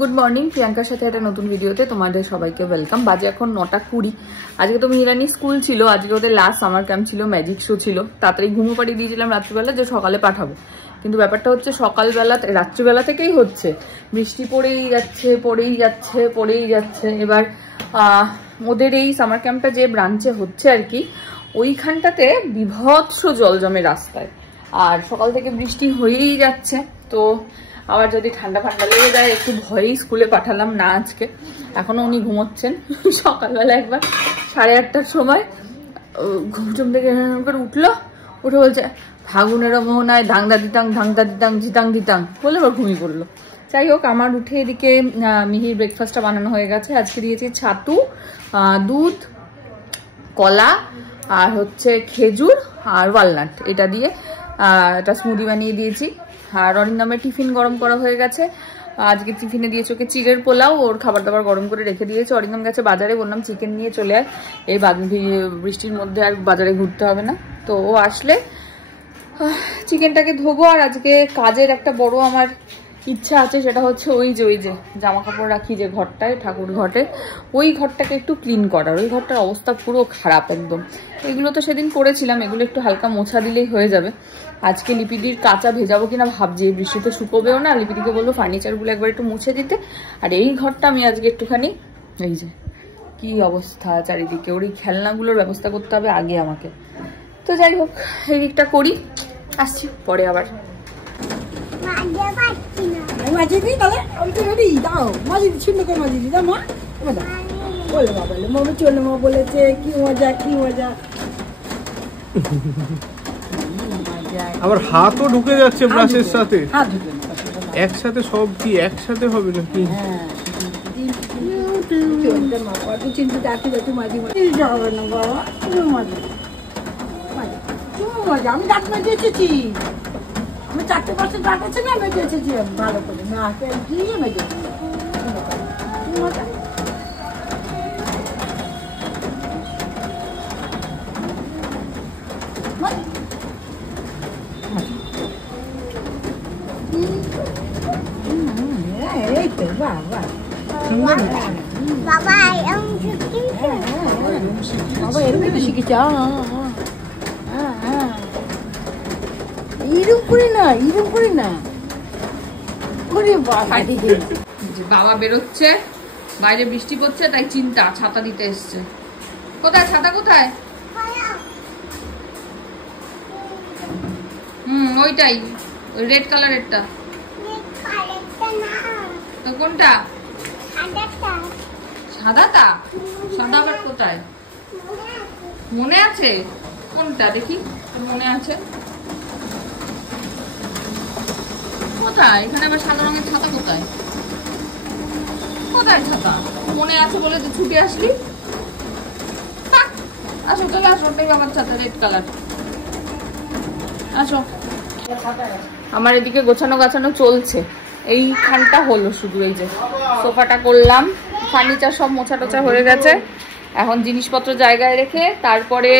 Good morning, প্রিয়াঙ্কার সাথে একটা নতুন ভিডিওতে তোমাদের সবাইকে ওয়েলকাম। বাজে এখন 9:20। আজকে তো মিহিরানির স্কুল ছিল, আজকে ওদের লাস্ট সামার ক্যাম্প ছিল, ম্যাজিক শো ছিল। তাড়াতাড়ি ঘুমো পাড়িয়ে দিয়েছিলাম রাত্রিবেলা যে সকালে পাঠাবো, কিন্তু ব্যাপারটা হচ্ছে সকালবেলা রাত্রিবেলা থেকেই হচ্ছে বৃষ্টি, পড়েই যাচ্ছে। এবার ওদের এই সামার ক্যাম্পটা যে ব্রাঞ্চে হচ্ছে আর কি, ওইখানটাতে বিভৎস জল জমে রাস্তায়, আর সকাল থেকে বৃষ্টি হয়েই যাচ্ছে। তো আবার যদি ঠান্ডা লেগে যায়, একটু ভয়েই স্কুলে পাঠালাম না আজকে। এখনো উনি ঘুমোচ্ছেন। সকালবেলা একবার 8:30টার সময় ঘুম থেকে উঠলো, উঠে বলছে ফাগুনের মোহনায় ধাংদা দিতাং ঝিতাং বলে ওর ঘুমিয়ে পড়লো। যাই হোক, আমার উঠে এদিকে মিহির ব্রেকফাস্টটা বানানো হয়ে গেছে। আজকে দিয়েছি ছাতু, দুধ, কলা আর হচ্ছে খেজুর আর ওয়ালনাট, এটা দিয়ে একটা স্মুদি বানিয়ে দিয়েছি। আর অরিন্দমের টিফিন গরম করা হয়ে গেছে। আজকে টিফিনে দিয়েছে ওকে চিড়ের পোলাও, ওর খাবার দাবার গরম করে রেখে দিয়েছে। অরিন্দম গেছে বাজারে, বললাম চিকেন নিয়ে চলে আয়, এই বৃষ্টির মধ্যে আর বাজারে ঘুরতে হবে না। তো ও আসলে চিকেনটাকে ধোবো। আর আজকে কাজের একটা বড় আমার ইচ্ছা আছে, সেটা হচ্ছে ওই যে জামা কাপড় রাখি যে ঘরটায়, ঠাকুর ঘটে, ওই ঘরটাকে একটু ক্লিন করার। ওই ঘরটার অবস্থা পুরো খারাপ একদম। এগুলো তো সেদিন করেছিলাম, এগুলো একটু হালকা মোছা দিলেই হয়ে যাবে। আজকে লিপিদির কাঁচা ভেজাবো কিনা ভাবছি, এই বৃষ্টিতে শুকোবেও না। লিপিদিকে বলবো ফার্নিচারগুলো একবার একটু মুছে দিতে। আর এই ঘরটা আমি আজকে একটুখানি, এই যে কি অবস্থা চারিদিকে, ওর এই খেলনাগুলোর ব্যবস্থা করতে হবে আগে আমাকে। তো যাই হোক, এই দিকটা করি, আসছি পরে আবার। বলেছে কি মজা কি মজা। আবার হাতও ঢুকে যাচ্ছে ব্রাশের সাথে, একসাথে সব কি একসাথে হবে নাকি? আমি দাঁত মেজে এসেছি, আমি 4-5 দাঁত আছে না, মেজে এসেছি ভালো করে না দিয়ে মেজে মজা। বাবা বেরোচ্ছে, বাইরে বৃষ্টি পড়ছে, তাই চিন্তা, ছাতা দিতে এসছে। কোথায় ছাতা, কোথায়? ওইটাই, ওই রেড কালারেরটা। তো কোনটা? সাদাটা? সাদা আবার কোথায়? মনে আছে? কোনটা দেখি মনে আছে কোথায়? এখানে আবার সাদা রঙের ছাতা কোথায়? কোথায় ছাতা? মনে আছে বলে তো ছুটে আসলি। আসো চলে আসো, ওটাই আমার ছাতা, রেড কালার। আসো। আমার এদিকে গোছানো গাছানো চলছে, এইখানটা হলো শুধু, এই যে সোফাটা করলাম, ফার্নিচার সব মোছা টোছা হয়ে গেছে। এখন জিনিসপত্র জায়গায় রেখে তারপরে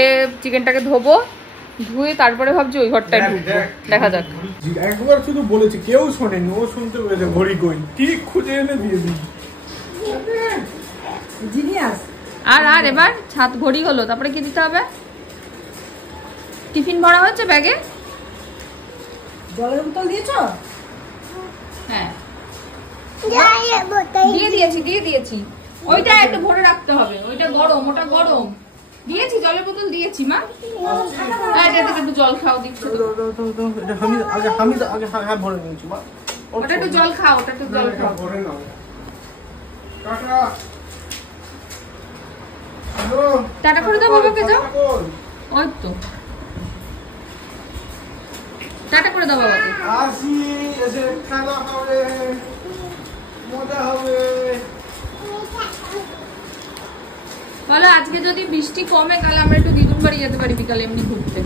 চিকেনটাকে ধোবো, ধুয়ে তারপরে ভাবছি ওই ঘরটায় ঢুকবো। দেখা যাক। একবার শুধু বলেছি, কেউ শোনেনি, ও শুনতে পেরেছে। ঘড়ি কই, ঠিক খুঁজে এনে দিয়ে দিই। আর এবার ছাদ ঘড়ি হলো, তারপরে কি দিতে হবে? টিফিন ভরা হচ্ছে ব্যাগে? জলের বোতল দিয়েছো? হ্যাঁ দিয়ে দিয়েছি। ওইটা একটু ভরে রাখতে হবে, ওইটা গরম, ওটা গরম। দিয়েছি, জলের বোতল দিয়েছি মা। একটু জল খাও, দিচ্ছি। ওটা একটু জল খাও, ওটা একটু জল খাও। টাটা করে দাও বাবাকে, যাও। ওই তো টাটা করে দাও বাবাকে। আসি, এসে খাওয়া হবে, মজা হবে। বলো আজকে যদি বৃষ্টি কমে, কাল আমরা একটু দিদুন বাড়ি যেতে পারি বিকালে এমনি ঘুরতে,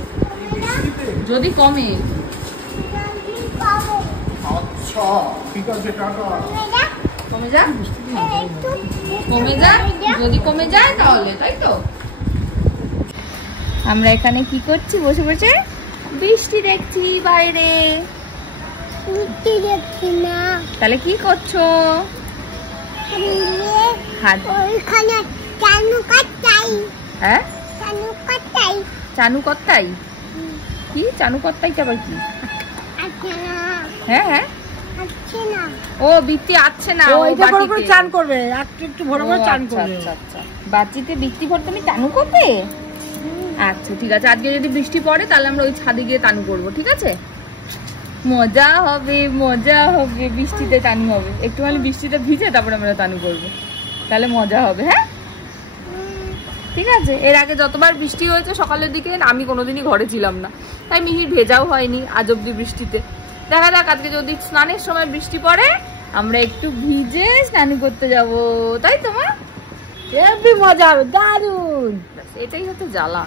যদি কমে। আচ্ছা ঠিক আছে, টাটা। কমে যাক, যদি কমে যায় তাহলে, তাই তো। আমরা এখানে কি করছি? বসে বসে বৃষ্টি দেখছি বাইরে। বৃষ্টি দেখছি না। তাহলে কি করছো? হ্যাঁ চানুকত্তাই কি? চানুকত্তাই আবার কি? হ্যাঁ হ্যাঁ ও বৃত্তি আছে না, চান করবে একটু ভরে ভরে চান করবে। আচ্ছা বাচ্চিতে বৃত্তি ভর তুমি চানু করবে? আচ্ছা ঠিক আছে, আজকে যদি বৃষ্টি পড়ে তাহলে আমরা ওই ছাদে গিয়ে তানু করবো, ঠিক আছে? মজা হবে বৃষ্টিতে তানু হবে, একটুখানি বৃষ্টিতে ভিজে তারপরে আমরা তানু করবো, তাহলে মজা হবে। হ্যাঁ ঠিক আছে। এর আগে যতবার বৃষ্টি হয়েছে সকালের দিকে আমি কোনোদিনই ঘরে ছিলাম না, তাই মিহির ভেজাও হয়নি আজ অব্দি বৃষ্টিতে। দেখা যাক আজকে যদি স্নানের সময় বৃষ্টি পড়ে আমরা একটু ভিজে স্নান করতে যাব, তাই তো? মা হেবি মজা হবে, দারুন। এটাই হচ্ছে জ্বালা।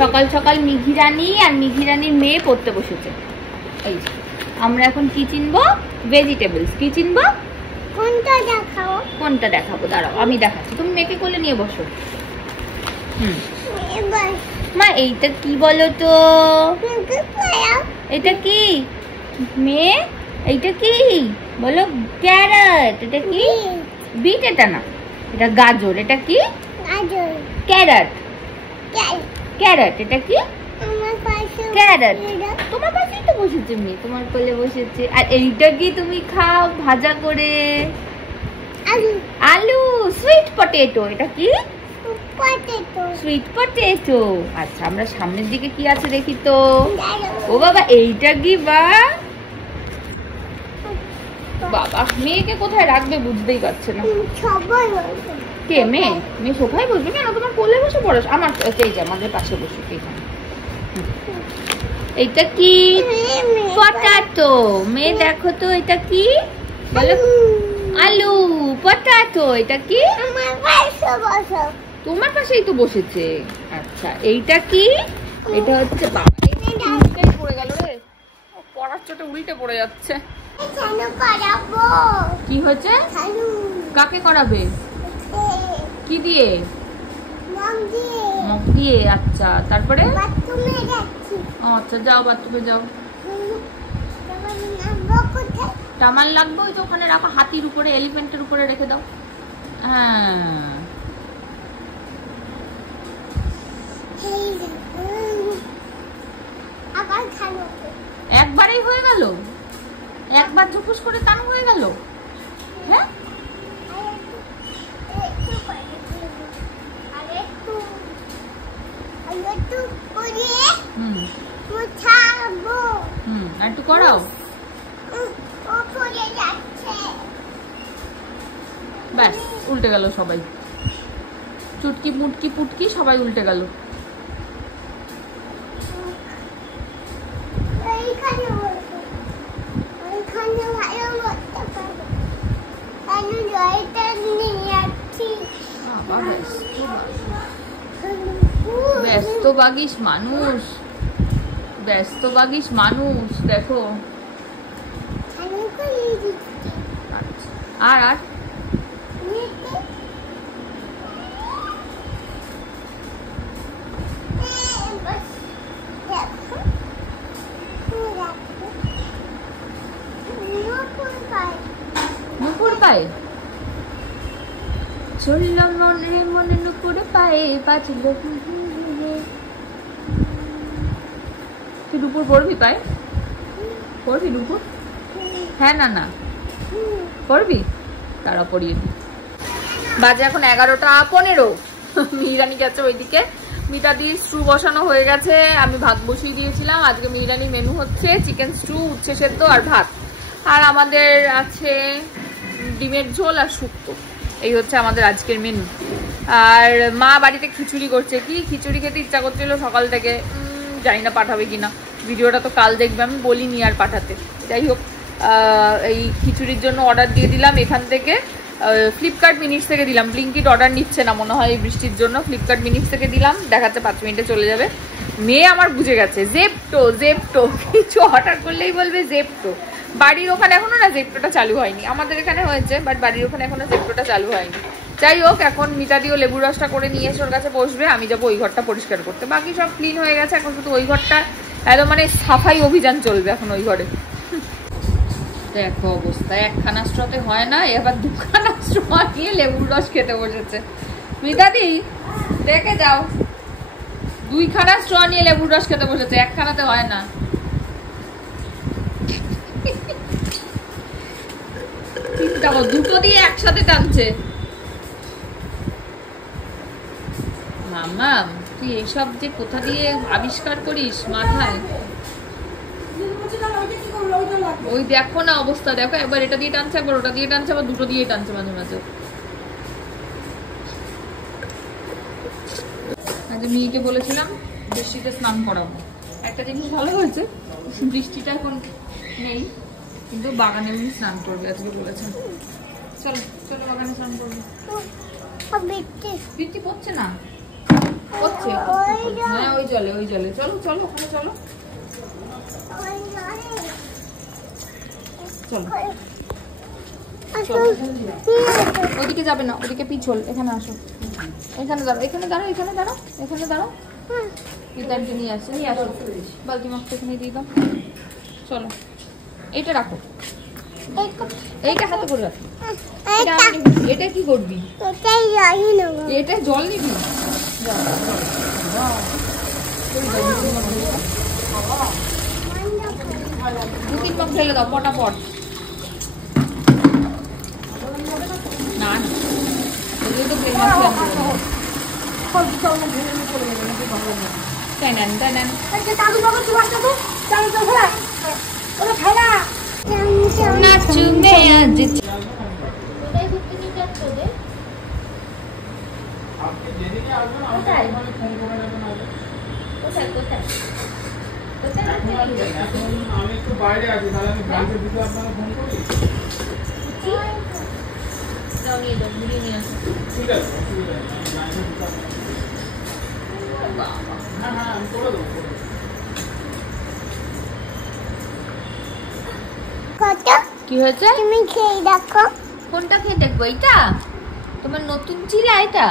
সকাল সকাল মিঘিরানি আর মিঘিরানির মেয়ে পড়তে বসেছে। এই আমরা এখন কি চিনবো? ভেজিটেবলস। কি চিনবো? কোনটা দেখাবো? দাঁড়াও আমি দেখাচ্ছি, তুমি মেয়েকে কোলে নিয়ে বসো। মা এইটা কি বলো তো? এটা কি মেয়ে? এইটা কি বলো? ক্যারট। এটা কি? বিট। এটা না, এটা গাজর। এটা কি? ক্যারট। ক্যারট। এটা কি? ক্যারট। তোমার পাশেই তো বসেছে মেয়ে, তোমার কোলে বসেছে। আর এইটা কি তুমি খাও ভাজা করে? আলু। Sweet potato. এটা কি? Sweet potato. আচ্ছা আমরা সামনের দিকে কি আছে দেখি তো। ও বাবা এইটা কি? বাবা মেয়েকে কোথায় রাখবে বুঝতেই পারছে না। কে মেয়ে? মেয়ে সোফায় বসবে কেন? তোমার কোলে বসে পড়ো। আমার এই যে আমাদের পাশে বসে। এইটা কি? পটাটো। মেয়ে দেখো তো এটা কি বলো? আলু। পটাটো। এটা কি? তোমার পাশেই তো বসেছে। আচ্ছা এইটা কি? এটা হচ্ছে পড়ে গেল রে, পড়ার চোটে উল্টে পড়ে যাচ্ছে। কি হয়েছে? কাকে করাবে? কি দিয়ে? মগ দিয়ে। আচ্ছা তারপরে? আচ্ছা যাও বাথরুমে যাও। টামাল লাগবে ওই তো ওখানে রাখো, হাতির উপরে এলিফ্যান্টের উপরে রেখে দাও। হ্যাঁ একবারেই হয়ে গেল? একবার ঝুপুস করে টান হয়ে গেল? হ্যাঁ একটু করাও। ব্যাস উল্টে গেল সবাই, চুটকি মুটকি পুটকি সবাই উল্টে গেল। ব্যস্তবাগিস মানুষ, ব্যস্তবাগিস মানুষ। দেখো আর আর নুপুর পায়ে চললাম মনে মনে নুপুর পায়ে পাচ্ছিল। তুই নুপুর পড়বি পায়ে? পড়বি নুপুর? হ্যাঁ না না পড়বি? তারা পড়িয়ে দি। বাজে এখন 11:15। মিহিরানি গেছে ওইদিকে। মিতাদির স্টু বসানো হয়ে গেছে, আমি ভাত বসিয়ে দিয়েছিলাম। আজকে মিহিরানির মেনু হচ্ছে চিকেন স্টু, উচ্ছে সেদ্ধ আর ভাত। আর আমাদের আছে ডিমের ঝোল আর শুক্তো। এই হচ্ছে আমাদের আজকের মেনু। আর মা বাড়িতে খিচুড়ি করছে। কি খিচুড়ি খেতে ইচ্ছা করছিল সকাল থেকে, জানি না পাঠাবে কিনা। ভিডিওটা তো কাল দেখবে, আমি বলিনি আর পাঠাতে। যাই হোক এই খিচুড়ির জন্য অর্ডার দিয়ে দিলাম এখান থেকে। ফ্লিপকার্ট মিনিটস থেকে দিলাম, ব্লিঙ্কিট অর্ডার নিচ্ছে না মনে হয় এই বৃষ্টির জন্য। ফ্লিপকার্ট মিনিটস থেকে দিলাম, দেখাচ্ছে 5 মিনিটে চলে যাবে। মেয়ে আমার বুঝে গেছে জেপ্টো জেপ্টো, কিছু অর্ডার করলেই বলবে জেপ্টো। বাড়ির ওখানে এখনো না জেপ্টোটা চালু হয়নি, আমাদের এখানে হয়েছে বাট বাড়ির ওখানে এখনো জেপ্টোটা চালু হয়নি। যাই হোক এখন মিতাদিও লেবু রসটা করে নিয়ে এসে ওর কাছে বসবে, আমি যাবো ওই ঘরটা পরিষ্কার করতে। বাকি সব ক্লিন হয়ে গেছে, এখন শুধু ওই ঘরটা একদম মানে সাফাই অভিযান চলবে এখন ওই ঘরে। দেখো অবস্থা, একখানা স্ট্রতে হয় না, এবার দুখানা স্ট্র নিয়ে লেবুর রস খেতে বসেছে। মিতাদি দেখে যাও, দুইখানা স্ট্র নিয়ে লেবুর রস খেতে বসেছে, একখানাতে হয় না। চিন্তা কর, দুটো দিয়ে একসাথে টানছে। মামা তুই এইসব যে কোথা দিয়ে আবিষ্কার করিস মাথায়? ওই দেখো না অবস্থা, দেখো একবার এটা দিয়ে টানছে, একবার ওটা দিয়ে টানছে, আবার দুটো দিয়ে টানছে মাঝে মাঝে। আজ মেয়েকে বলেছিলাম বৃষ্টিতে স্নান করাবো, একটা জিনিস ভালো হয়েছে, বৃষ্টিটা এখন নেই, কিন্তু বাগানে উনি স্নান করবে আজকে বলেছেন। চলো চলো বাগানে স্নান করবো। বৃষ্টি পড়ছে না, পড়ছে, হ্যাঁ ওই জলে ওই জলে, চলো চলো ওখানে চলো চলো। ওইদিকে যাবে না, ওইদিকে পিছল, এখানে আসো, এখানে দাঁড়ো, এখানে দাঁড়ো, এখানে দাঁড়ো, এখানে দাঁড়ো। পিতারকে নিয়ে আসো, নিয়ে আসো, বালতি মাছটা এখানে দিয়ে দাও। চলো এইটা রাখো, এইটা হাতে করে রাখো। এটা কি করবি? এটা জল নিবি? দু তিন মগ ঢেলে দাও পটাপট। না তো তেল আমি একটু বাইরে আছি, তাহলে আমি ব্রাঞ্চের দিকে আপনারা ফোন করি। ঠিক আছে, হ্যাঁ হ্যাঁ আমি করে দেবো। কি হয়েছে? তুমি খেয়ে দেখো। কোনটা খেয়ে দেখবো? এইটা তোমার নতুন চিলা, এটা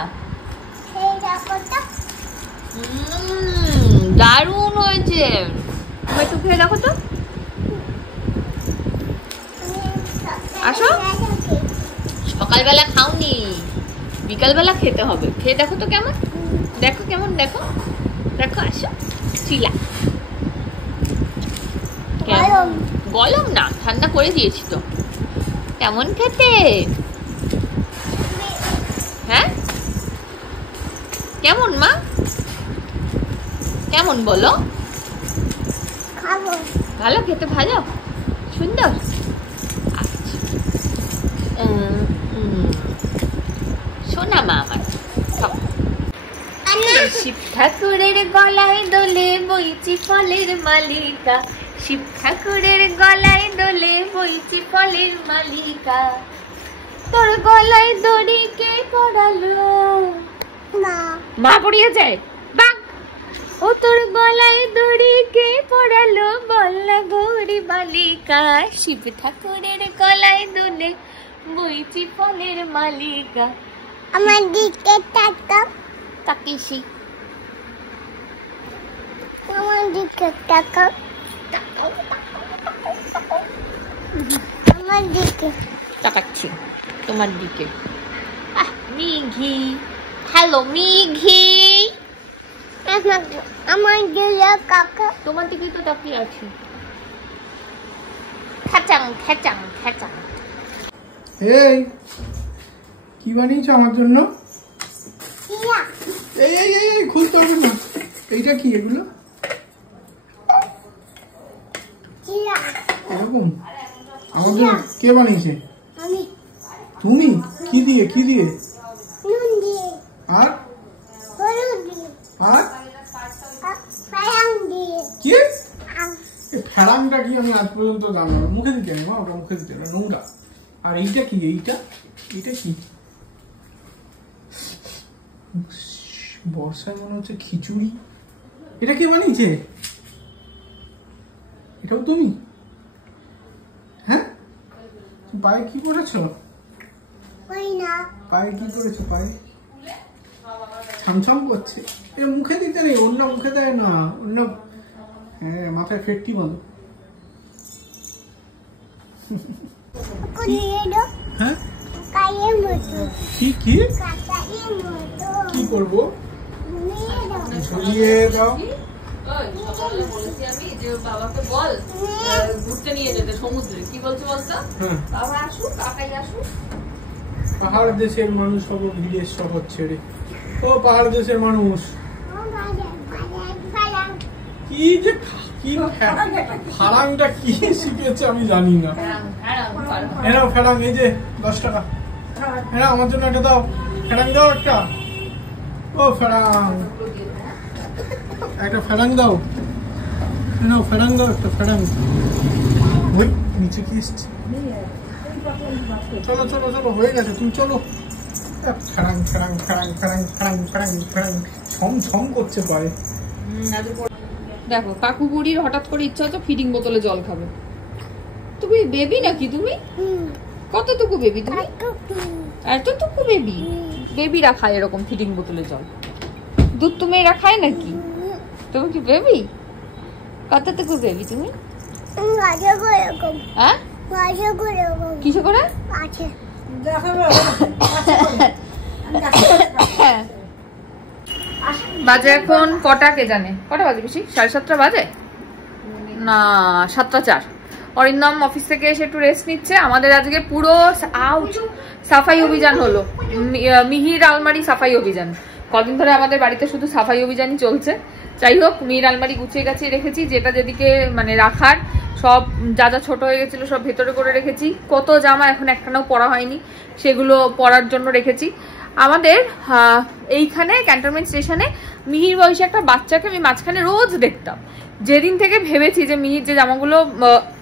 দারুণ হয়েছে। তুমি একটু খেয়ে দেখো তো, আসো। সকালবেলা খাওনি, বিকালবেলা খেতে হবে, খেয়ে দেখো তো কেমন, দেখো কেমন, দেখো দেখো, আসো। চিলা গরম না, ঠান্ডা করে দিয়েছি তো। কেমন খেতে? হ্যাঁ কেমন মা, কেমন বলো? ভালো খেতে, ভালো সুন্দর। আচ্ছা শোনা মা আমার, শিব ঠাকুরের গলায় দোলে বইচি ফলের মালিকা, শিব ঠাকুরের গলায় দোলে বইচি ফলের মালিকা, তোর গলায় দড়ি কে পড়ালো? মা পড়িয়েছে। বাহ, ও তোর গলায় দড়ি কে পড়ালো বল না গৌরী বালিকা, শিব ঠাকুরের গলায় দোলে বইচি ফলের মালিকা। আমার দিকে তাকাও, তাকিয়েছি, আমার দিকে তাকাও, আমার দিকে তাকাচ্ছি, তোমার দিকে। মিঘি, হ্যালো মিঘি, আমার দিকে কাকা, তোমার দিকে তো তাকিয়ে আছি। খেচাং খেচাং খেচাং। এই কি বানিয়েছো আমার জন্য? এই এই এই খুলতে হবে না। এইটা কি? এগুলো এরকম আমার জন্য কে বানিয়েছে? তুমি? কি দিয়ে? কি দিয়ে? আর আর কি? ফেরাংটা কি? আমি আজ পর্যন্ত জানলাম। মুখে দিতে নেই মা, ওটা মুখে দিতে না, নোংরা। আর এইটা কি? এইটা এইটা কি? বর্ষায় মনে হচ্ছে খিচুড়ি। এটা কে বানিয়েছে? এটাও তুমি? হ্যাঁ, পায়ে কি করেছো? পায়ে কি করেছো? পায়ে ছামছাম করছে। এ মুখে দিতে নেই, অন্য মুখে দেয় না, অন্য। হ্যাঁ মাথায় ফেটটি বলো। হ্যাঁ কি কি কি করবো? ঝুলিয়ে দাও। বলেছি আমি যে বাবাকে বল ঘুরতে নিয়ে যেতে সমুদ্রে। কি বলছো বলতো? বাবা আসুক, কাকাই আসুক। পাহাড় দেশের মানুষ সব ভিড়ের শহর ছেড়ে। ও পাহাড় দেশের মানুষ কি যে কি ফারাংটা কি শিখেছে আমি জানি না। এনাও ফেরাং, এই যে 10 টাকা। এনা আমার জন্য একটা দাও, ফেরাং দাও একটা। ও ফেরাং, একটা ফেরাং দাও। এনাও ফেরাং দাও একটা, ফেরাং। ওই নিচে কি এসছে? চলো চলো চলো, হয়ে গেছে, তুমি চলো। ফেরাং ফেরাং ফেরাং ফেরাং ফেরাং ফেরাং ফেরাং ছম ছম করছে পায়ে। দেখো কাকু বুড়ির হঠাৎ করে ইচ্ছা হচ্ছে ফিডিং বোতলে জল খাবে। তুমি বেবি নাকি? তুমি কতটুকু বেবি? তুমি এতটুকু বেবি? বেবিরা খায় এরকম ফিডিং বোতলে জল। দুধ তুমি এরা খায় নাকি? তুমি কি বেবি? কতটুকু বেবি তুমি? হ্যাঁ কিসে করে? বাজে এখন কটা কে জানে? কটা বাজে বেশি? 7:30 বাজে না, 7:04। অরিন্দম অফিস থেকে এসে একটু রেস্ট নিচ্ছে। আমাদের আজকে পুরো সাফাই অভিযান হলো, মিহির আলমারি সাফাই অভিযান। কদিন ধরে আমাদের বাড়িতে শুধু সাফাই অভিযানই চলছে। যাই হোক, মিহির আলমারি গুছিয়ে গাছিয়ে রেখেছি, যেটা যেদিকে মানে রাখার সব যা যা ছোট হয়ে গেছিল সব ভেতরে করে রেখেছি। কত জামা এখন একটানাও পরা হয়নি, সেগুলো পরার জন্য রেখেছি। আমাদের এইখানে ক্যান্টনমেন্ট স্টেশনে মিহির বয়সে একটা বাচ্চাকে আমি মাঝখানে রোজ দেখতাম। যেদিন থেকে ভেবেছি যে মিহির যে জামাগুলো,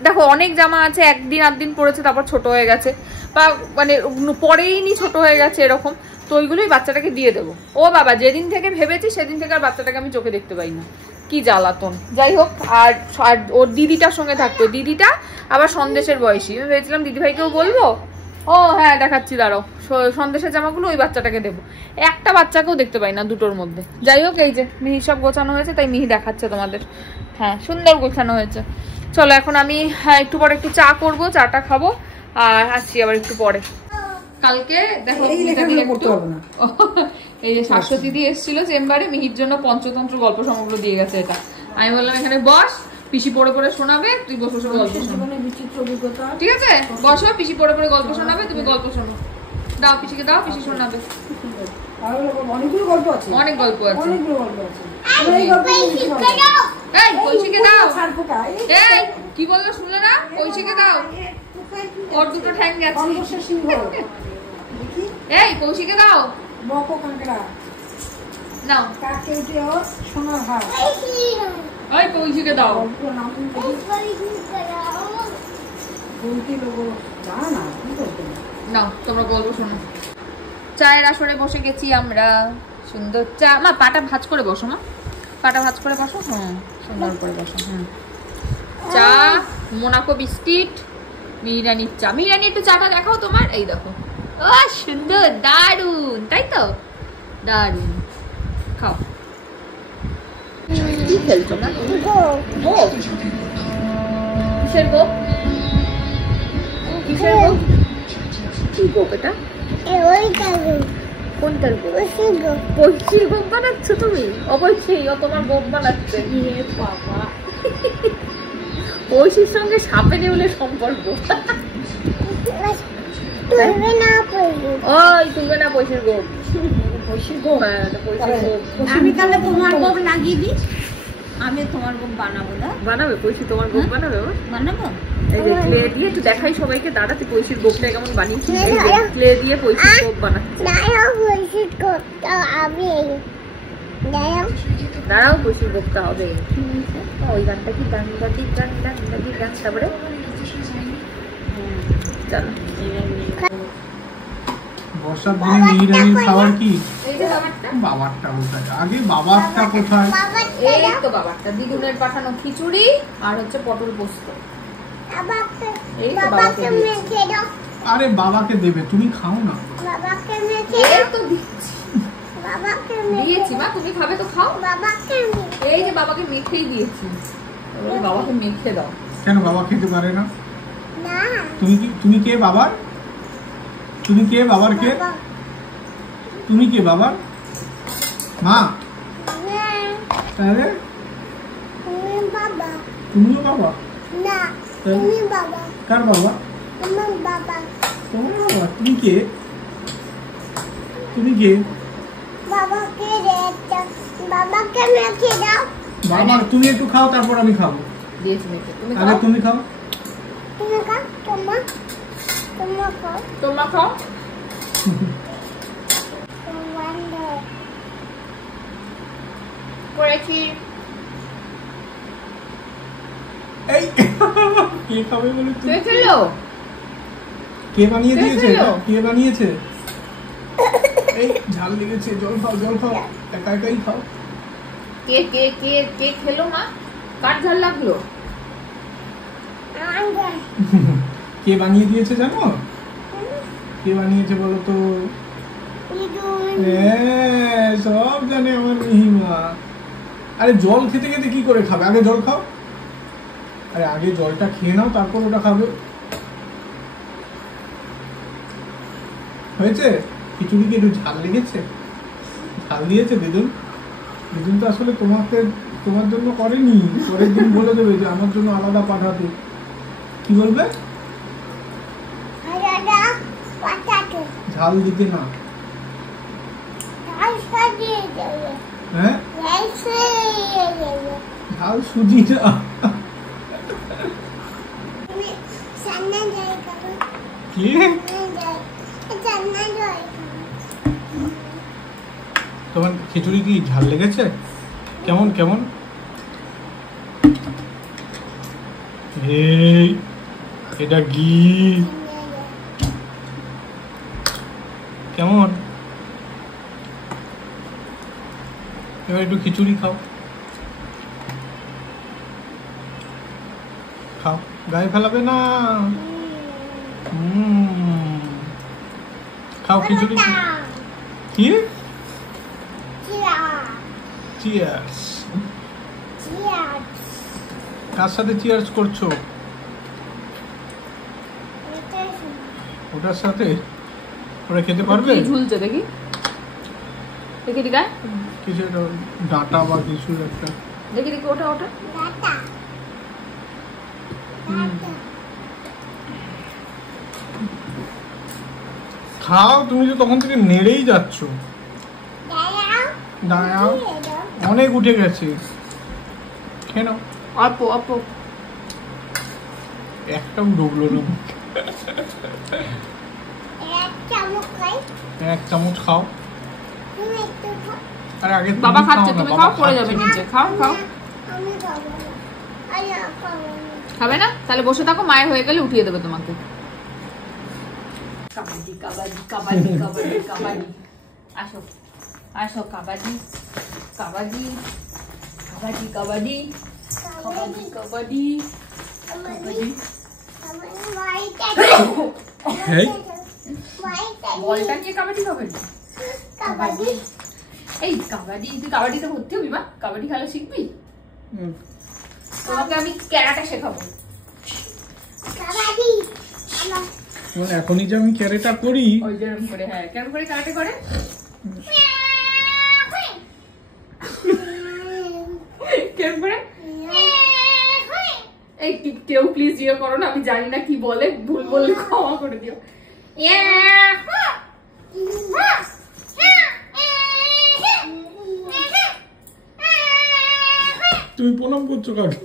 দেখো অনেক জামা আছে একদিন আধদিন পরেছে তারপর ছোট হয়ে গেছে, বা মানে পরেইনি ছোট হয়ে গেছে এরকম, তো ওইগুলোই বাচ্চাটাকে দিয়ে দেবো। ও বাবা, যেদিন থেকে ভেবেছি সেদিন থেকে আর বাচ্চাটাকে আমি চোখে দেখতে পাই না, কি জ্বালাতন। যাই হোক, আর ওর দিদিটার সঙ্গে থাকতো, দিদিটা আবার সন্দেশের বয়সী। আমি ভেবেছিলাম দিদিভাইকেও বলবো। ও হ্যাঁ দেখাচ্ছি, দাঁড়াও। সন্দেশের জামাগুলো ওই বাচ্চাটাকে দেবো। একটা বাচ্চাকেও দেখতে পাই না দুটোর মধ্যে। যাই হোক, এই যে মিহি সব গোছানো হয়েছে, তাই মিহি দেখাচ্ছে তোমাদের। হ্যাঁ সুন্দর গোছানো হয়েছে। চলো এখন আমি একটু পরে একটু চা করবো, চাটা খাবো আর আসছি আবার একটু পরে। কালকে দেখো এই যে শাশ্বতী দিয়ে এসেছিল চেম্বারে, মিহির জন্য পঞ্চতন্ত্র গল্প সমগ্র দিয়ে গেছে। এটা আমি বললাম এখানে বস, পিসি পড়ে পড়ে শোনাবে, তুই বসে বসে গল্প শোনো। ঠিক আছে, বসো, পিসি পড়ে পড়ে গল্প শোনাবে, তুমি গল্প শোনো। দাও পিসিকে, দাও, পিসি শোনাবে। অনেক গল্প আছে। এই কৈশিকে দাও। এই কি বললো শুনলে না? কৈশিকে দাও, ওর দুটো ঠ্যাং গেছে। এই কৌশিকে দাও। নাও ওই কৌশিকে দাও। নাও তোমরা গল্প শোনো। চায়ের আসরে বসে গেছি আমরা, সুন্দর চা। মা পাটা ভাঁজ করে বসো, মা পাটা ভাঁজ করে বসো। হ্যাঁ সুন্দর করে বসো। চা, মোনাকো বিস্কিট, মিহিরানির চা। মিহিরানি একটু চাটা দেখাও তোমার। এই দেখো, ও সুন্দর, দারুন, তাই তো? দারুন, খাও। কি খেলছো না? গোপ? কিসের গোপ? কিসের গোপ? কি গোপ এটা? কোনটার গোপ? পৈশির গোপ বানাচ্ছ তুমি? অবশ্যই ও তোমার গোপ বানাচ্ছে। বাবা, পৈশির সঙ্গে সাপে নেউলে সম্পর্ক। ওই তুলবে না পৈশির গোপ। পৈশির গোপ, হ্যাঁ পৈশির গোপ। আমি তাহলে তোমার গোপ লাগিয়ে দিই। আমি তোমার গোপ বানাবো না? বানাবে পৈশি, তোমার গোপ বানাবে? বানাবো। এই যে ক্লে দিয়ে একটু দেখাই সবাইকে, দাঁড়াতে পৈশির গোপটা কেমন বানিয়েছি। ক্লে দিয়ে পৈশির গোপ বানাচ্ছি। দাঁড়াও, পৈশির গোপটা হবে। ওই গানটা কি? গান গাছি গান গান গাছি গান। তারপরে চলো। বর্ষার দিনে মিহিরানির খাবার কি? বাবারটা কোথায়? আগে বাবারটা কোথায়? এই তো বাবারটা, দিদুনের পাঠানো খিচুড়ি আর হচ্ছে পটল পোস্ত। এই তো বাবাকে দিয়েছি। আরে বাবাকে দেবে, তুমি খাও না। এই তো দিয়েছি মা, তুমি খাবে তো খাও। এই যে বাবাকে মেখেই দিয়েছি, বাবাকে মেখে দাও। কেন বাবা খেতে পারে না? তুমি কে বাবার? তুমি কে বাবার কে? তুমি কে বাবার মা? তাহলে তুমিও বাবা? কার বাবা? তোমার বাবা। তুমি কে? তুমি কে? বাবাকে মেখে দাও। বাবা তুমি একটু খাও, তারপর আমি খাবো। আগে তুমি খাও। তোমা খাও। করেছি। এই কে খাবে বলে তুমি? কে খেলো? কে বানিয়ে দিয়েছে? কে বানিয়েছে? এই ঝাল লেগেছে, জল খাও, জল খাও, একা একাই খাও। কে কে কে কে খেলো মা? কার ঝাল লাগলো? কে বানিয়ে দিয়েছে জানো? কে বানিয়েছে বলো তো? সব জানে আমার মিহিমা। আরে জল খেতে খেতে কি করে খাবে? আগে জল খাও। আরে আগে জলটা খেয়ে নাও, তারপর ওটা খাবে। হয়েছে? খিচুড়ি কি একটু ঝাল লেগেছে? ঝাল দিয়েছে দিদুন? দিদুন তো আসলে তোমার জন্য করেনি। পরের দিন বলে দেবে যে আমার জন্য আলাদা পাঠাতে। কি বলবে? ঝাল দিতে না। হ্যাঁ ঝাল সুজি না। কি তোমার খিচুড়ি কি ঝাল লেগেছে? কেমন কেমন? এটা ঘি কেমন? এবার একটু খিচুড়ি খাও। খাও, গায়ে ফেলাবে না। খাও খিচুড়ি। কি? চিয়ার্স। কার সাথে চিয়ার্স করছো? ওটার সাথে? ওরা খেতে পারবে? কি ঝুলছে দেখি, দেখি দিকা কিছু একটা ডাটা বা কিছু একটা দেখি দেখি। ওটা ওটা ডাটা। খাও, তুমি তো তখন থেকে নেড়েই যাচ্ছ। দাঁড়াও, অনেক উঠে গেছে। খেয়ে নাও। অল্প অল্প, একটাও ডুবলো না। এক চামচ খাও। আরে আগে বাবা খাচ্ছে, তুমি খাও, পড়ে যাবে নিচে। খাও খাও। খাবে না? তাহলে বসে থাকো, মায়ের হয়ে গেলে উঠিয়ে দেবে তোমাকে। কাবাডি কাবাডি কাবাডি কাবাডি কাবাডি। আসো আসো, কাবাডি কাবাডি কাবাডি কাবাডি কাবাডি কাবাডি কাবাডি। বলটা নিয়ে কাবাডি কাবাডি কাবাডি। এই কাবাডি, তুই কাবাডিতে ভর্তি হবি মা? কাবাডি খেলা শিখবি? তোমাকে আমি ক্যারাটে শেখাবো। এখনই যে আমি ক্যারেটা করি, ওই যেরকম করে। হ্যাঁ, কেমন করে ক্যারাটে করে? কেমন করে? এই কেউ প্লিজ ইয়ে করো না, আমি জানি না কি বলে, ভুল বললে ক্ষমা করে দিও। তুমি প্রণাম করছো কাকে?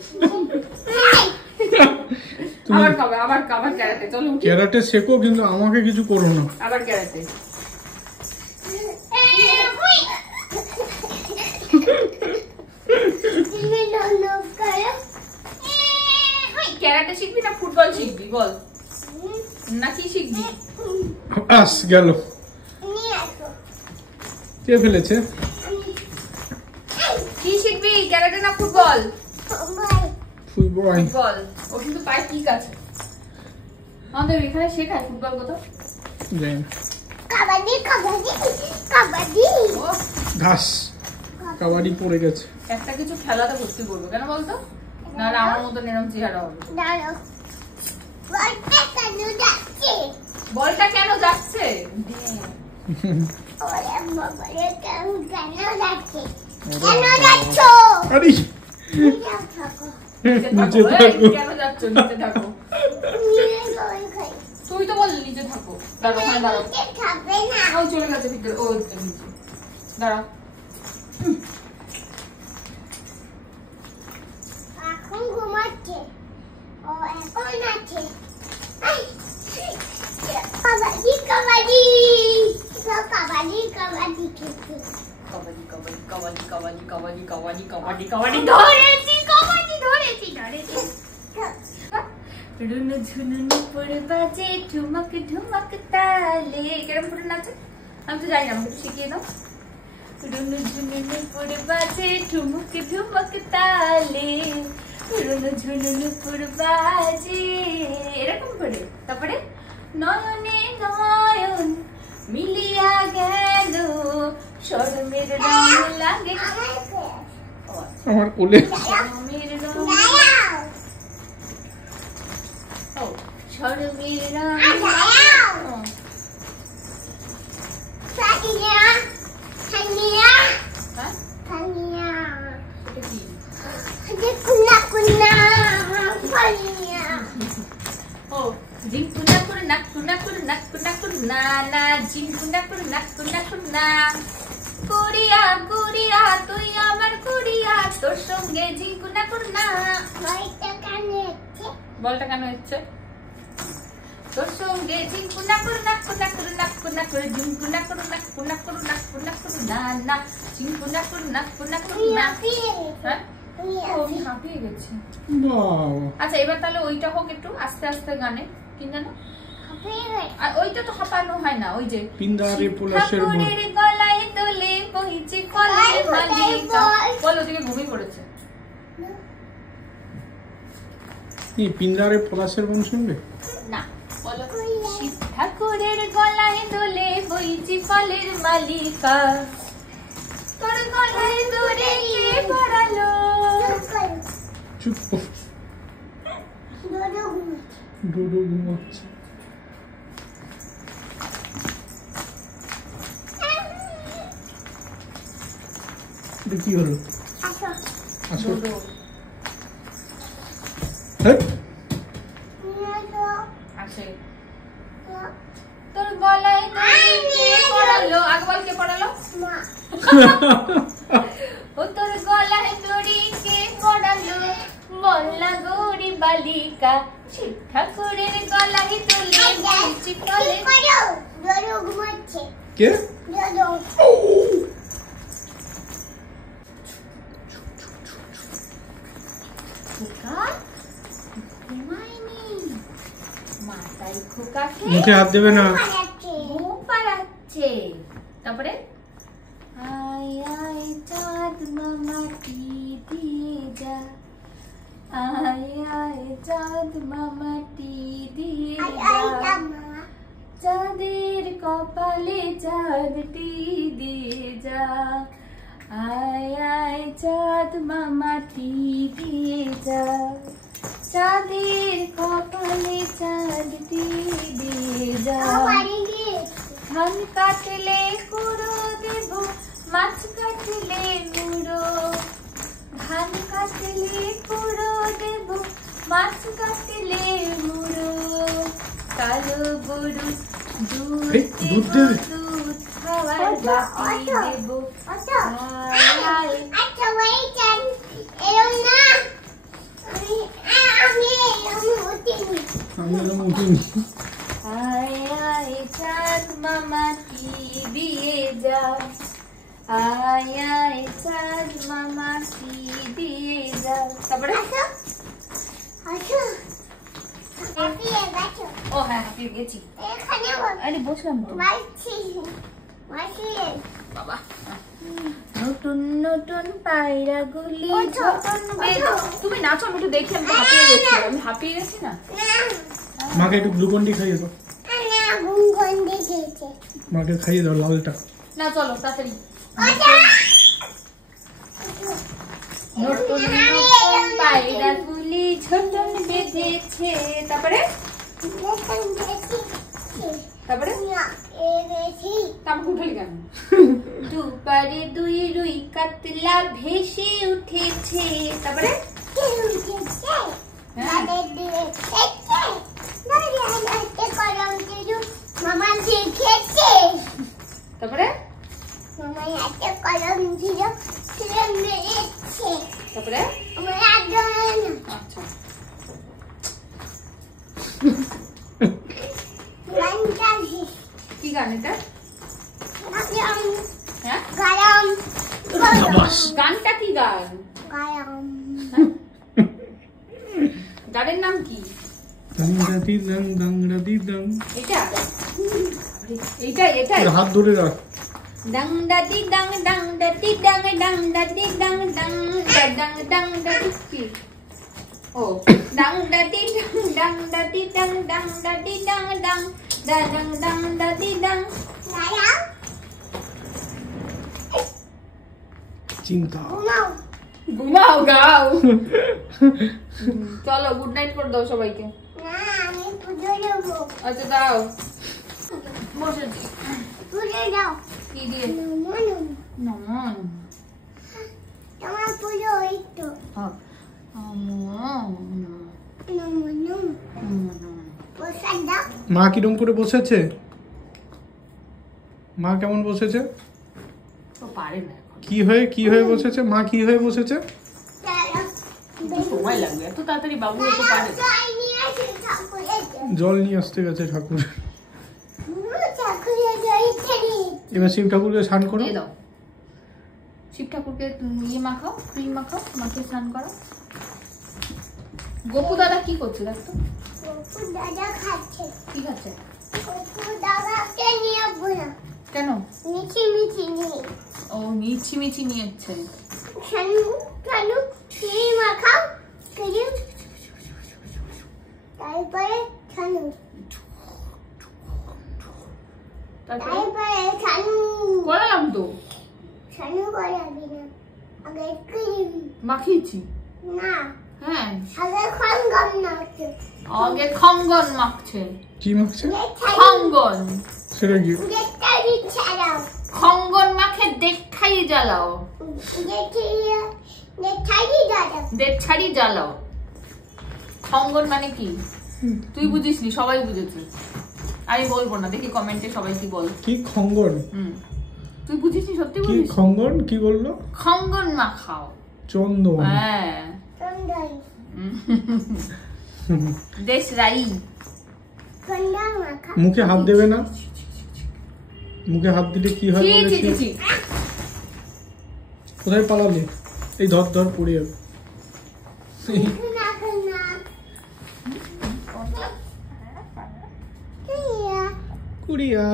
আবার খাবে, আবার আবার ক্যারাটে। চলো ক্যারাটে শেখো, কিন্তু আমাকে কিছু করো না। আবার ক্যারাটে। ক্যারাটে শিখবি না ফুটবল শিখবি বল? না কি শিখবি? আস গেল। কে ফেলেছে? কি শিখবি, ক্যারাটে না ফুটবল? ফুটবল। ফুটবল। ও কিন্তু পায়ে ঠিক আছে। আমাদের এখানে শেখায় ফুটবল কোথাও? জানি না। কাবাডি কাবাডি কাবাডি। ঘাস কাবাডি পড়ে গেছে। একটা কিছু খেলাতে ভর্তি করবো কেন বলতো? নাহলে আমার মতন এরকম চেহারা হবে। বলটা কেন যাচ্ছে? কেন যাচ্ছ? নিচে থাকো। তুই তো বল নিচে থাকো। দাঁড়াও, ওখানে দাঁড়াও। ও চলে গেছে ভিতরে। ও নিচে দাঁড়াও। এখন ঘুমাচ্ছে। ও এখন আছে। কাবাডি কাবাডি কাবাডি কাবাডি খেলছে। কাবাডি কাবাডি কাবাডি কাবাডি কাবাডি কাবাডি কাবাডি কাবাডি ধরেছি, কাবাডি ধরেছি ধরেছি। রুনু ঝুনুনু পড়ে বাজে ঠুমক ঠুমক তালে। কেরম করে নাচে? আমি তো জানি না, আমাকে শিখিয়ে দাও। রুনু ঝুনুনু পড়ে বাজে ঠুমক ঠুমক তালে, রুনু ঝুনুনু পড়ে বাজে এরকম করে। তারপরে নয়নে নয়ন মিলিয়া গেল, শরমের রং লাগে আমার কোলে। শরমের রং, ও শরমের রং। তুই আমার কুড়িয়া, তোর সঙ্গে ঝিঙ্কুনা করুনা। বলটা কেন হচ্ছে? তোর সঙ্গে ঝিঙ্কুনা করুনা কুনা করুনা কুনা করে ঝিঙ্কুনা করুনা কুনা করুনা কুনা করুনা না ঝিঙ্কুনা করুনা কুনা করুনা। হ্যাঁ আমি হাঁপিয়ে গেছি। আচ্ছা এবার তাহলে ওইটা হোক একটু আস্তে আস্তে গানে। কি জানো? আর ওইটা তো হাঁপানো হয় না। ওই যে পিন্দারে পলাশের গলায় দোলে বইছে ফলের মালিকা। বল ওদিকে ঘুমিয়ে পড়েছে। এই পিন্দারে পলাশের বন শুনবে না? বলো শিব ঠাকুরের গলায় দোলে বইছে ফলের মালিকা, তোর গলায় দোলে কে পড়ালো? চুপ কর। ডোডো ঘুমাচ্ছে। কি হলো? আসো। আসে তোর গলায় কে পড়ালো? আগে বল কে পড়ালো? ও তোর গলায় দড়ি কে পড়ালো? বললা গৌরী বালিকা, শিব ঠাকুরের গলায় দোলে বইছে ফলের। ঘুমাচ্ছে কে? মুখে হাত দেবে না। ঘুম পাড়াচ্ছে। তারপরে আয় আয় চাঁদ মামাটি দিয়ে যা, আয় আয় চাঁদ মামাটি দিয়ে যা, চাঁদের কপালে চাঁদটি দিয়ে যা, আয় আয় চাঁদ মামাটি দিয়ে যা, চাঁদের কপালে চাঁদটি দিয়ে যা। ধান কাটলে কুড়ো দেব, মাছ কাটলে মুড়ো, ধান কাটলে কুড়ো দেব, মাছ কাটলে মুড়ো, কালো গরু দুধ দেব, দুধ খাওয়ার বাটি দেব। আয় আয় চাঁদ মামাটি দিয়ে যা, আয় আয় চাঁদ মামাটি দিয়ে যা। তারপরে ও হ্যাঁ হাঁপিয়ে গেছি। আরে বসলাম তো বাবা। নতুন নতুন পায়রা গুলি তুমি নাচো, আমি একটু দেখি। আমি হাঁপিয়ে গেছি, আমি হাঁপিয়ে গেছি না। মাকে একটু গ্লুকন্ডি খাইয়ে দাও। মাকে খাইয়ে দাও লালটা। না চলো তাড়াতাড়ি। নতুন নতুন পায়রা গুলি ছোটন বেঁধেছে। তারপরে তারপরে উঠলি কেন? দুপারে দুই রুই কাতলা ভেসে উঠেছে। তারপরে তারপরে তারপরে আচ্ছা কি গান এটা? হ্যাঁ গানটা কি গান? গানের নাম কি? হাত ধরে রাখ। ডাং দাদি ডাং ডাং দাদি ডাং ডাং দাদি ডাং ডাং ডাং ডাং দাদি কি? ও ডাং দাদি ডাং ডাং দাদি ডাং ডাং দাদি ডাং ডাং ডাং ডাং দাদি ডাং। চিন্তা ঘুমাও গাও। চলো গুড নাইট করে দাও সবাইকে। আচ্ছা দাও বসেছি কি দিয়ে? নমন তোমার পুজো ওই তো মা কিরম করে বসেছে? মা কেমন বসেছে? পারে না কি হয়ে বসেছে? মা কি হয়ে বসেছে? সময় লাগবে এত তাড়াতাড়ি বাবু হতে পারে? জল নিয়ে আসতে গেছে ঠাকুর। এবার শিব ঠাকুরকে স্নান করো। দাও শিব ঠাকুরকে ইয়ে মাখাও, ক্রিম মাখাও, মাখিয়ে স্নান করো। গোপু দাদা কি করছে দেখতো? গোপু দাদা খাচ্ছে। কি খাচ্ছে? গোপু দাদাকে নিয়ে আসবো না। কেন? মিছি মিছি নিয়ে। ও মিছি মিছি নিয়েছে। শানু শানু ক্রিম মাখাও, ক্রিম তারপরে শানু তারপরে শানু করলাম তো। শানু করাবি না, আগে ক্রিম মাখিয়েছি না। হ্যাঁ আগে খঙ্গন মাখছে। আগে খঙ্গন মাখছে। কি মাখছে? খঙ্গন। সেটা কি? দেখাই ছাড়াও। খঙ্গন মাখে দেখাই জ্বালাও। দেখাই জ্বালাও। খঙ্গন মানে কি তুই বুঝিসনি? সবাই বুঝেছে, আমি বলবো না। দেখি কমেন্টে সবাই কি বল। কি খঙ্গন? তুই বুঝিসনি? সত্যি কি বুঝিস? খঙ্গন কি বললো? খঙ্গন মাখাও। চন্দন। হ্যাঁ চন্দন দেশ রাই। চন্দন মাখা। মুখে হাত দেবে না? মুখে হাত দিলে কি হয় বলেছি? কোথায় পালালে? এই ধর ধর পড়ে যাবে। কুড়িয়া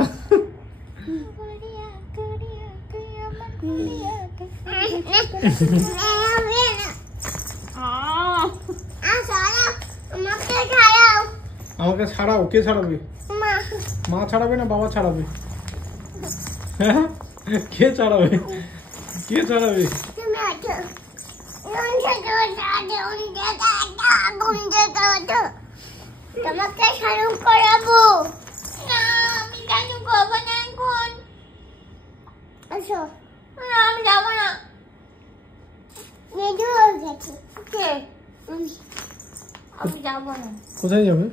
আমাকে ছাড়াও। কে ছাড়াবে? মা ছাড়াবে না বাবা ছাড়াবে? হ্যাঁ কে ছাড়াবে? কে ছাড়াবে? তোমাকে স্নান করাবো না। আমি স্নান করবো না এখন। আসো। না আমি যাবো না। মেজু হয়ে গেছে। আমি যাবো না। কোথায় যাবে?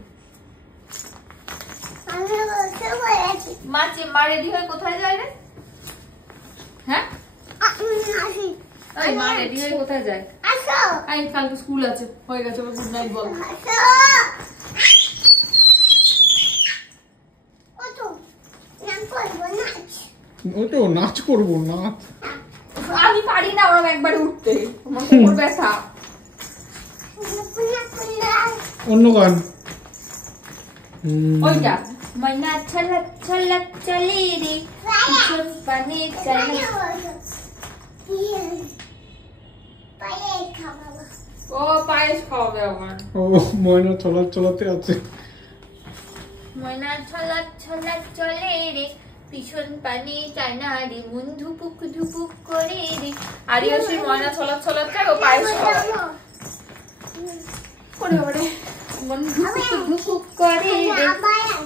আমি বসে পড়েছি। মা রেডি হয়ে কোথায় যায় রে? হ্যাঁ আসি। মা রেডি হয়ে কোথায় যায়? আসো। কালকে স্কুল আছে। হয়ে গেছে, গুড নাইট বল। আসো। ওটা নাচ করবো। নাচ আমি পারি না ওরকম একবারে উঠতে, আমার কোমর ব্যথা। অন্য গান। ওইটা ময়না ছলক ছলক চলে রে পিছন পানে চলে। ও পায়েস খাওয়াবে আমার। ও ময়না চলার চলাতে আছে। ময়না ছলক ছলক চলে রে পিছন পানে চায়না রে মন ধুপুক ধুপুক করে রে। আরিয়াসের ময়না ছলক ছলক চায়, ও পায়েস খাওয়াবে।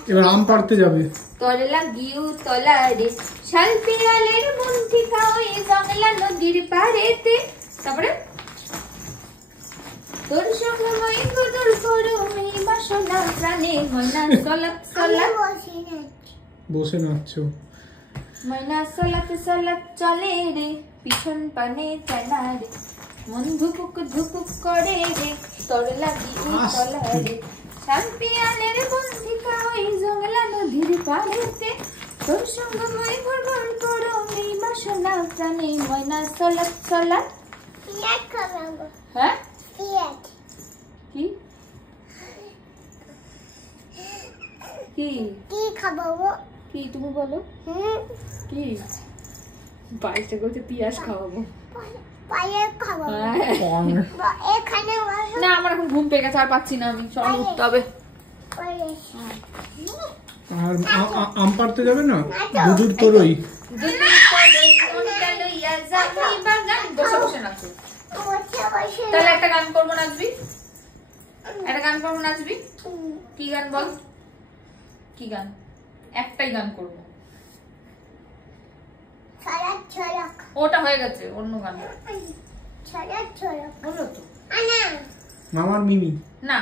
এবার আম পাড়তে যাবে। তরলা গিউ তলারে শাল পিয়ালের মুন্ঠি খাওই জংলা নদীর পাড়েতে। তারপরে তোর সময় গুদুর করু মেই বাসনা প্রাণে ময়না সলাত সলাত বসে নাচছো। ময়না সলাত সলাত চলে রে পিছন পানে চানা রে মন ধুপুক ধুপুক করে রে তরলা গিউ তলারে শাল পিয়ালের মুন্ঠি খাওই জংলা নদীর পাড়েতে। তোর সঙ্গময় ঘর ঘর করো মেই বাসনা প্রাণে ময়না সলাত সলাত। হ্যাঁ কি কি কি খাবো কি তুমি বলো কি? বাইশটা করতে পিয়াজ খাওয়াবো। না আমার এখন ঘুম পেয়ে গেছে, আর পাচ্ছি না আমি, চল উঠতে হবে। আর আম পাড়তে যাবে না? দুধুর তরই বসে বসে নাচো। তাহলে একটা গান করবো, নাচবি? একটা গান করবো, নাচবি? কি গান বল? কি গান? একটাই গান করবো। ওটা হয়ে গেছে, অন্য গান বলো তো। মামার মিমি না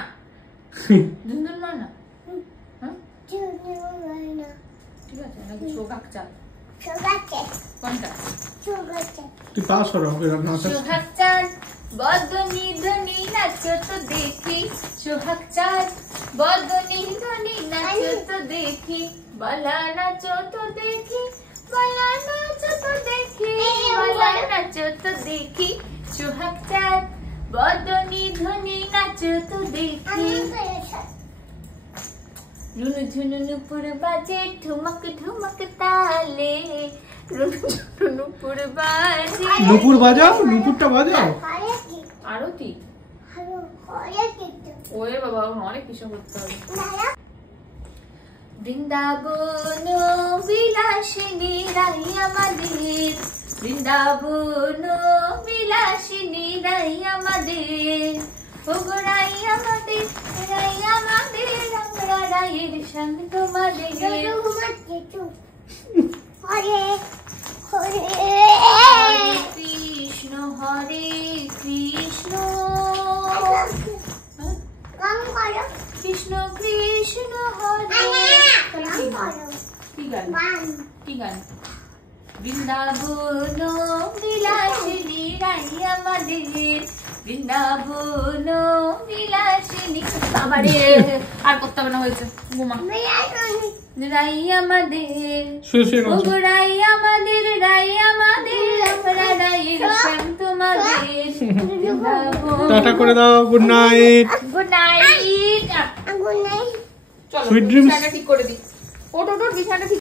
ঝুনঝুন মা না, ঠিক আছে নাকি সোহাগ চাঁদ? কোনটা? তুই পাস হলো সোহাগ চাঁদ বদনি ধনি নাচো তো দেখি, সোহাগ চাঁদ বদনি ধনি নাচো তো দেখি, বলা নাচো তো দেখি, বলা নাচো তো দেখি, বলা নাচো তো দেখি, সোহাগ চাঁদ বদনি ধনি নাচো তো দেখি। রুনু ঝুনু নুপুর বাজে ঠুমক ঠুমক তালে, রুনু ঝুনু নুপুর বাজে। নুপুর বাজাও, নুপুরটা বাজাও। আরতি ওরে বাবা, অনেক কিছু করতে হবে। বৃন্দাবন বিলাসিনী রাই আমাদের, বৃন্দাবন বিলাসিনী রাই আমাদের, ওগো রাই আমাদের, রাই আমাদের, আমরা রায়ের সঙ্গ তোমাদের। হরে কৃষ্ণ হরে কৃষ্ণ, কৃষ্ণ কৃষ্ণ হরে। কি গান? কি গান? বৃন্দাবন বিলাসিনী রাই আমাদের, বৃন্দাবন বিলাসিনী। বাবারে আর করতে হবে না, হয়েছে ঘুমা। রাই আমাদের, রাই আমাদের, রাই আমাদের, আমরা রায়ের শ্যাম তোমাদের। টাটা করে দাও, গুড নাইট। Good night. চলো সুইট ড্রিমস ঠিক করে দিই। ওট বিছানাটা ঠিক